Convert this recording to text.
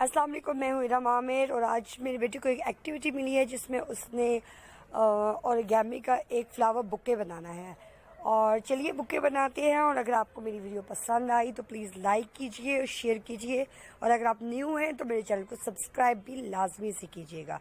अस्सलाम वालेकुम, मैं हूँ इरम आमिर और आज मेरी बेटी को एक एक्टिविटी मिली है जिसमें उसने ओरिगेमी का एक फ्लावर बुके बनाना है। और चलिए बुके बनाते हैं। और अगर आपको मेरी वीडियो पसंद आई तो प्लीज़ लाइक कीजिए और शेयर कीजिए, और अगर आप न्यू हैं तो मेरे चैनल को सब्सक्राइब भी लाजमी से कीजिएगा।